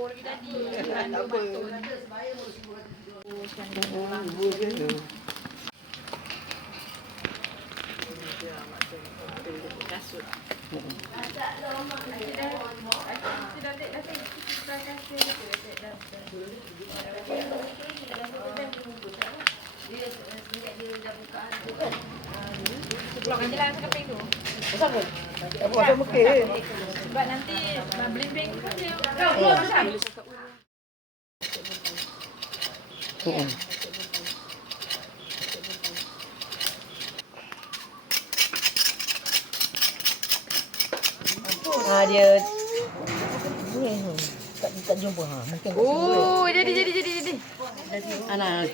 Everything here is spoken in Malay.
lagi jadi. Tak apa. Kasut. Keluarkan je lah sekeping tu. Apa? Apa pasal mekeh? Sebab nanti blend-blend kan dia. Dia ni tak jumpa mungkin. Oh, jadi. Anak